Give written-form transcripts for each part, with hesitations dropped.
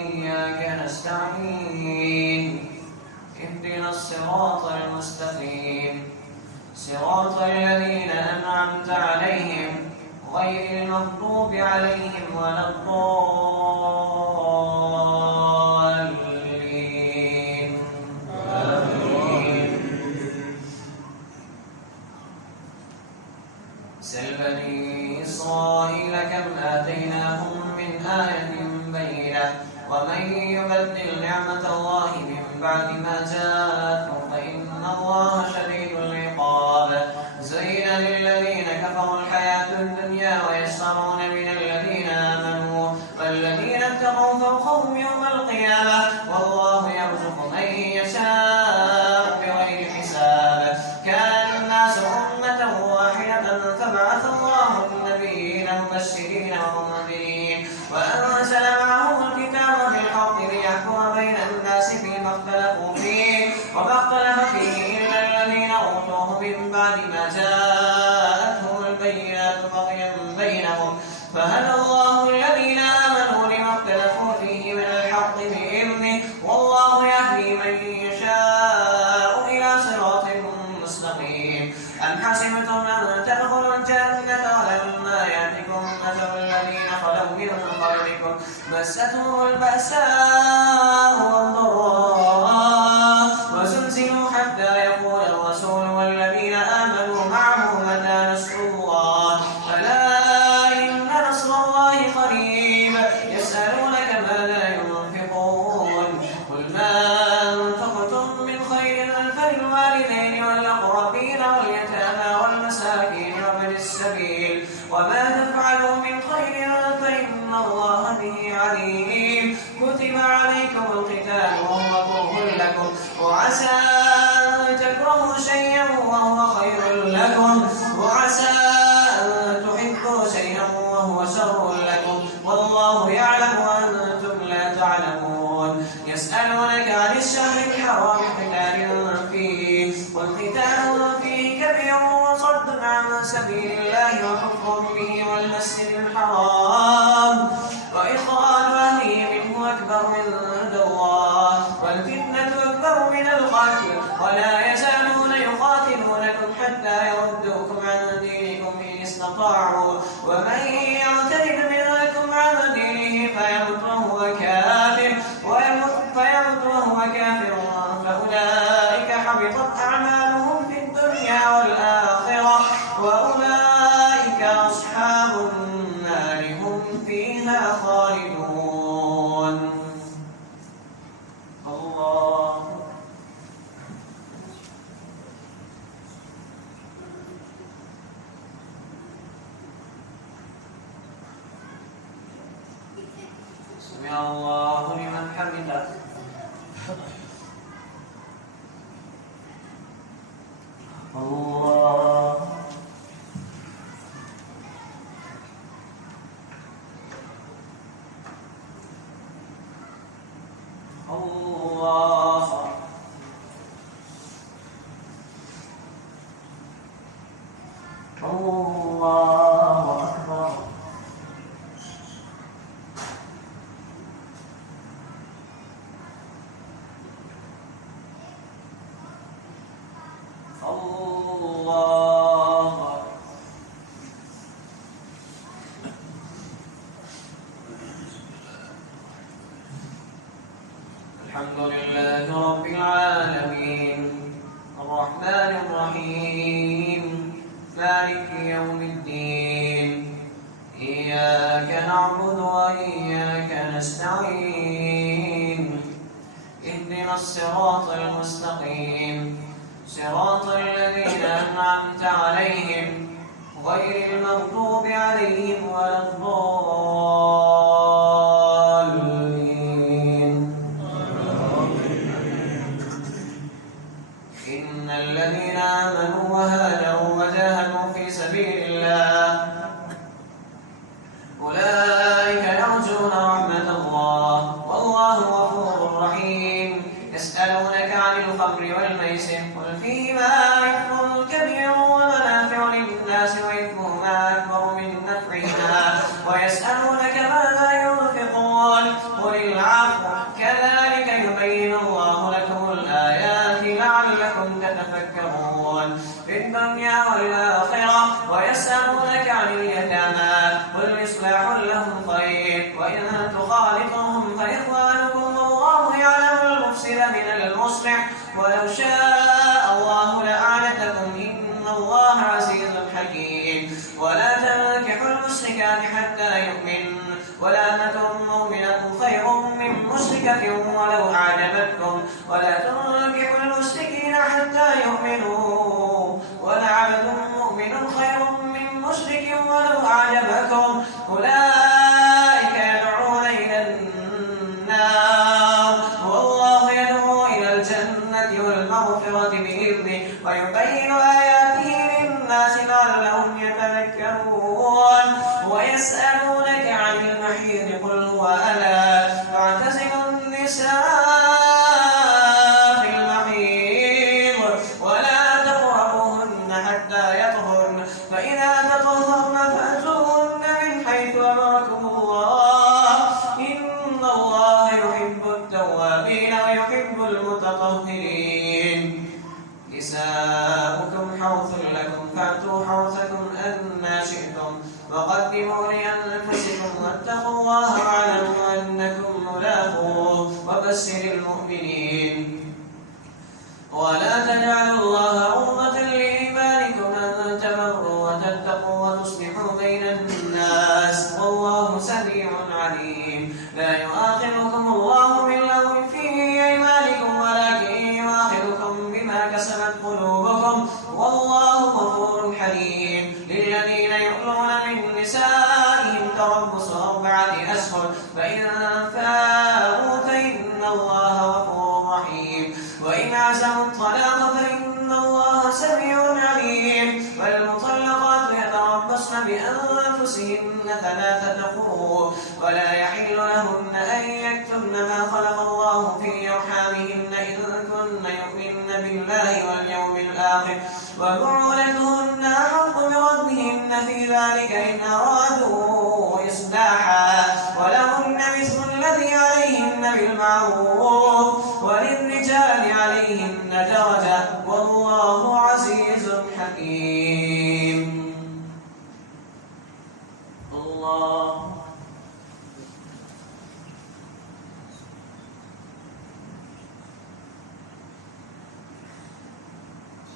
وإياك نستعين اهدنا الصراط المستقيم صراط الذين أنعمت عليهم غير المغضوب عليهم ولا الضالين آمين. سل بني إسرائيل كم آتيناهم من آية بينة ومن يبدل نعمة الله من بعد ما جاءته فإن الله شديد العقاب. زين للذين كفروا الحياة الدنيا ويسخرون من الذين آمنوا والذين اتقوا فوقهم يوم القيامة والله يرزق من يشاء بغير حساب. كان الناس أمة واحدة فبعث الله النبيين مبشرين ومنذرين وأنزل معهم الكتاب بالحق ليحكم بين الناس فيما اختلفوا فيه وما اختلف فيه إلا الذين أوتوه من بعد ما جاءتهم البينات بغيا بينهم فهدى الله الذين آمنوا لما اختلفوا فيه من الحق بإذنه والله يهدي من يشاء إلى صراط مستقيم. أم حسبتم أن تدخلوا الجنة ولما يأتكم مثل الذين خلوا من قبلكم مستهم البأساء والضراء وزلزلوا حتى يقول الرسول والذين آمنوا معه متى نصر الله ألا إن نصر الله قريب. يسألونك ماذا ينفقون قل ما أنفقتم من خير فللوالدين والأقربين واليتامى والمساكين وابن السبيل وما تفعلوا من خير فإن الله به عليم. كتب عليكم القتال وهو كره لكم وعسى أن تكرهوا شيئا وهو خير لكم وعسى أن تحبوا شيئا وهو شر لكم والله يعلم وأنتم لا تعلمون. يسألونك عن الشهر الحرام قتال فيه والقتال فيه كبير وصد عن سبيل الله وكفر به والمسجد الحرام وإخراج أهله منه أكبر عند الله والفتنة أكبر من القتل ولا يزالون يقاتلونكم حتى يردوكم عن دينكم إن استطاعوا ومن يرتد منكم عن دينه فيمت وهو كافر فأولئك حبطت أعمالهم في الدنيا والآخرة وأولئك أصحاب النار هم فيها خالدون. الله سمع الله لمن حمده. الله الله الله أكبر. الله الحمد لله رب العالمين الرحمن الرحيم مالك يوم الدين إياك نعبد وإياك نستعين اهدنا الصراط المستقيم صراط الذين أنعمت عليهم غير المغضوب عليهم ولا الضالين. إن الذين آمنوا وهاجروا وجاهدوا في سبيل الله أولئك يرجون رحمة الله والله غفور رحيم. يسألونك عن الخمر والميسر قل فيهما إثم كبير ومنافع للناس وإثمهما أكبر من نفعهما ويسألونك بالعفو كذلك يبين الله لكم الآيات لعلكم تتفكرون في الدنيا والآخرة. ويسألونك عن اليتامى قل إصلاح لهم خير وإن تخالطهم فإخوانكم والله يعلم المفسد من المصلح ولو شاء الله لأعنتكم إن الله عزيز حكيم. ولا تنكحوا المشركات حتى يؤمنن ولأمة مؤمنة خير من مشركة ولو أعجبتكم ولا تنكحوا المشركين حتى يؤمنوا ولعبد مؤمن خير من مشرك ولو أعجبكم أولئك يدعون إلى النار والله يدعو إلى الجنة والمغفرة بإذنه ويبين آياته للناس لعلهم يتذكرون. ويسألونك عن المحيض قل هو أذى فاعتزلوا النساء في المحيض ولا تقربوهن حتى يطهرن فإذا تطهرن فأتوهن من حيث أمركم الله إن الله يحب التوابين ويحب المتطهرين. نساؤكم حرث لكم فأتوا حرثكم أنى شئتم وقدموا لأنفسكم واتقوا الله واعلموا أنكم ملاقوه وبشر المؤمنين. ولا تجعلوا الله عرضة لإيمانكم أن تبروا وتتقوا وتصلحوا بين الناس والله سميع عليم. لا يؤاخذكم الله باللغو في أيمانكم ولكن يؤاخذكم بما كسبت قلوبكم والله غفور حليم. للذين يؤلون من نسائهم تربص 4 أشهر فإن فاءوا فإن الله غفور رحيم. وإن عزموا الطلاق فإن الله سميع عليم. والمطلقات يتربصن بأنفسهن 3 قروء ولا يحل لهن أن يكتمن ما خلق الله في أرحامهن إن كن يؤمن بالله واليوم الآخر وبعولتهن أحق بردهن في ذلك إن أرادوا إصلاحا ولهن مثل الذي عليهن بالمعروف وللرجال عليهن درجة والله عزيز حكيم. الله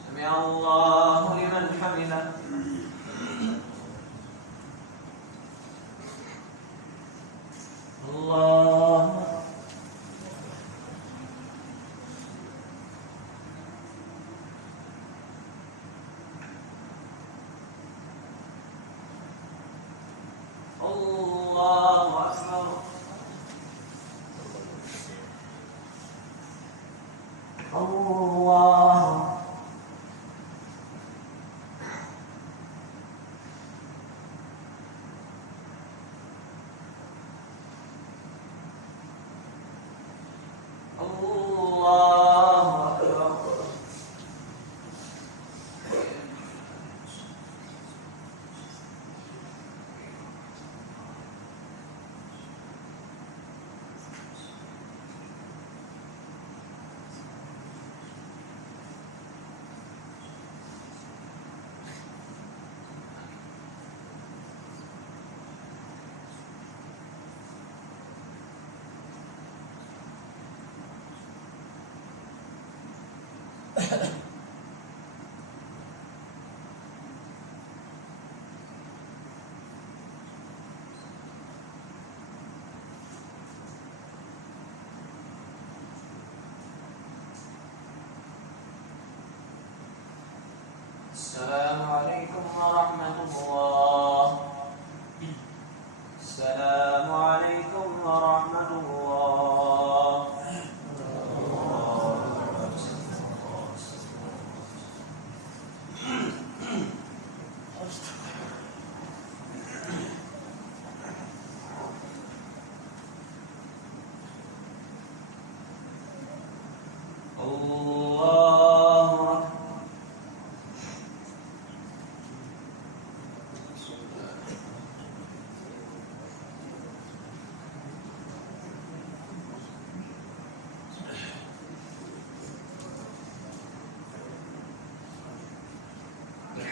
سمع الله لمن حمده. الله الله أكبر. الله الله أكبر. السلام عليكم ورحمة الله. السلام عليكم ورحمة الله. الله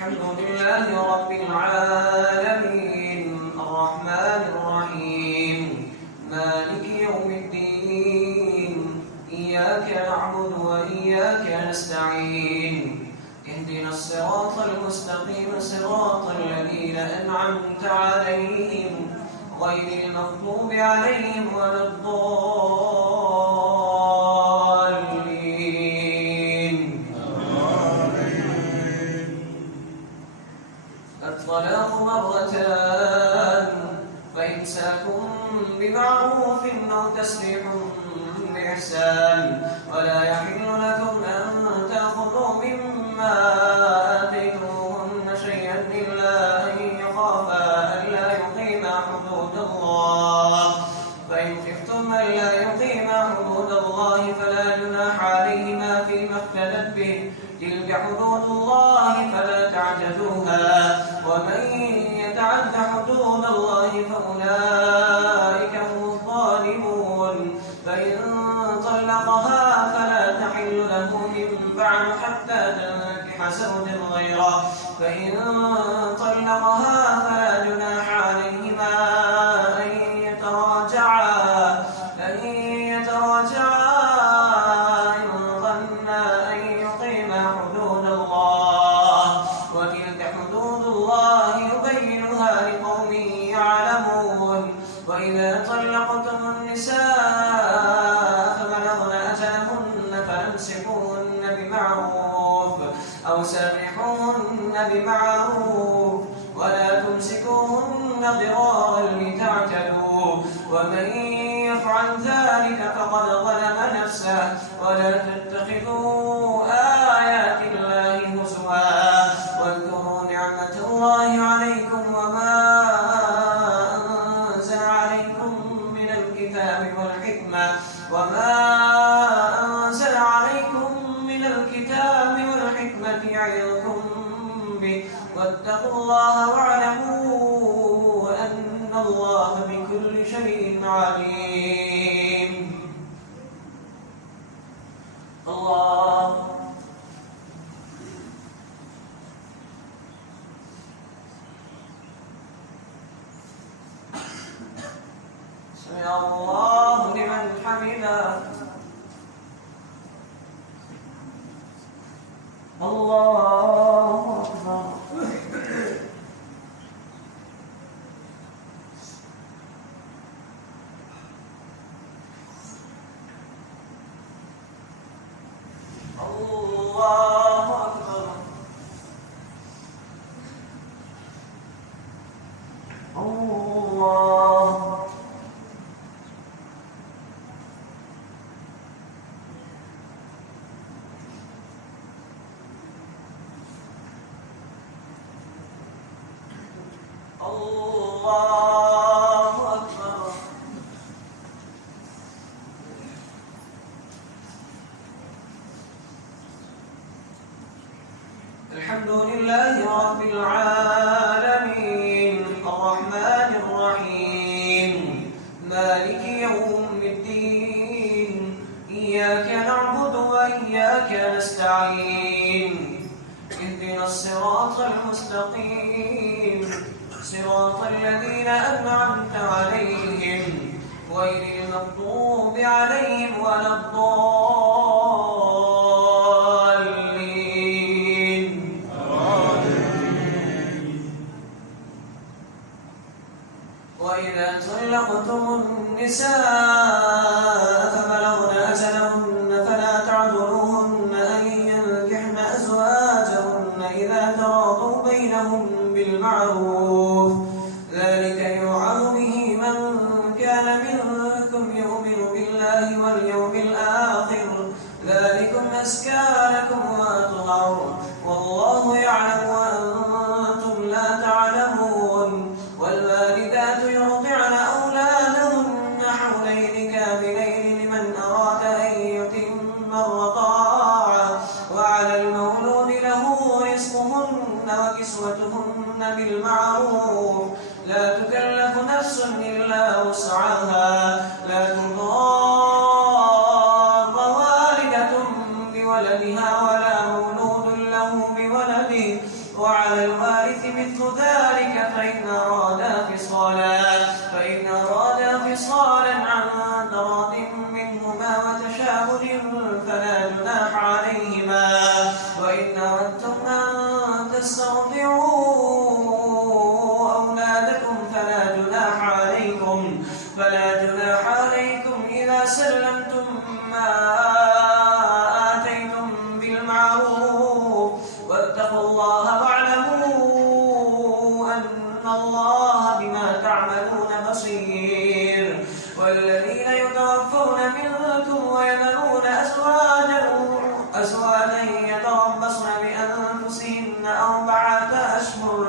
الحمد لله رب العالمين الرحمن الرحيم مالك يوم الدين إياك نعبد وإياك نستعين اهدنا الصراط المستقيم صراط الذين أنعمت عليهم غير المغضوب عليهم ولا الضالين. الطلاق مرتان فإمساك بمعروف أو تسريح بإحسان ولا يحل لكم أن تأخذوا مما آتيتموهن شيئا إلا أن يخافا ألا يقيما حدود الله فإن خفتم ألا يقيما حدود الله فلا جناح عليهما فيما افتدت به تلك حدود الله فلا تعتدوها ومن يتعد حدود الله فأولئك هم الظالمون. فإن طلقها فلا تحل له من بعد حتى تنكح زوجا غيره فإن طلقها فلا جناح عليهما أن يتراجعا إن ظنا أن يقيما حدود الله وتلك حدود الله يبينها لقوم يعلمون. وإذا طلقتم النساء فبلغن أجلهن فأمسكوهن بمعروف أو سرحوهن بمعروف ولا تمسكوهن ضرارا لتعتدوا ومن يفعل ذلك فقد ظلم نفسه ولا تتخذوا آيات الله هزوا واذكروا نعمة الله عليكم وما أنزل عليكم من الكتاب والحكمة يعظكم به واتقوا الله واعلموا أن الله بكل شيء عليم. الله سمع الله لمن حمده. الله أكبر. الله أكبر. الله الله أكبر. الحمد لله رب العالمين الرحمن الرحيم مالك يوم الدين إياك نعبد وإياك نستعين اهدنا الصراط المستقيم صراط الذين أنعمت عليهم غير المغضوب عليهم ولا الضالين. وإذا طلقتم النساء فبلغن أجلهن فلا تعذروهن أن ينكحن أزواجهن إذا تراضوا بينهم بالمعروف ذلك يوعظ به من كان منكم يؤمن بالله واليوم الآخر ذلكم أزكى لكم وأطهر والله يعلم وأنتم لا تعلمون. والوالدات يرضعن أولادهن حولين كاملين لمن أراد أن يتم الرضاعة وعلى المولود له رزقهن وكسوتهن بالمعروف لا تكلف نفس إلا وسعها لا تضار والدة بولدها تشاؤم فلا جناح عليهما وإن أردتم أن تسترضعوا أولادكم فلا جناح عليكم إذا سلمتم ما آتيتم بالمعروف واتقوا الله واعلموا أن الله بما تعملون بصير. والذين يتوفون منكم ويذرون أزواجا يتربصن بأنفسهن 4 أشهر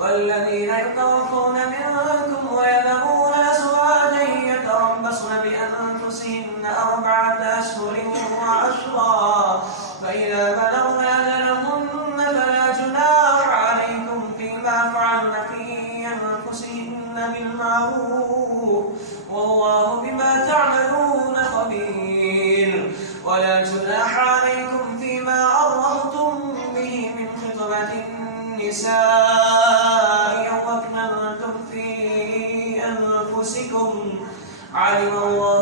والذين يتوفون منكم ويذرون أزواجا يتربصن بأنفسهن 4 أشهر وعشرا فإذا بلغن أجلهن فلا جناح عليكم فيما فعلن في أنفسهن بالمعروف والله بما تعملون خبير. ولا جناح عليكم فيما عرضتم به من خطبة النساء أو أكننتم في أنفسكم علم الله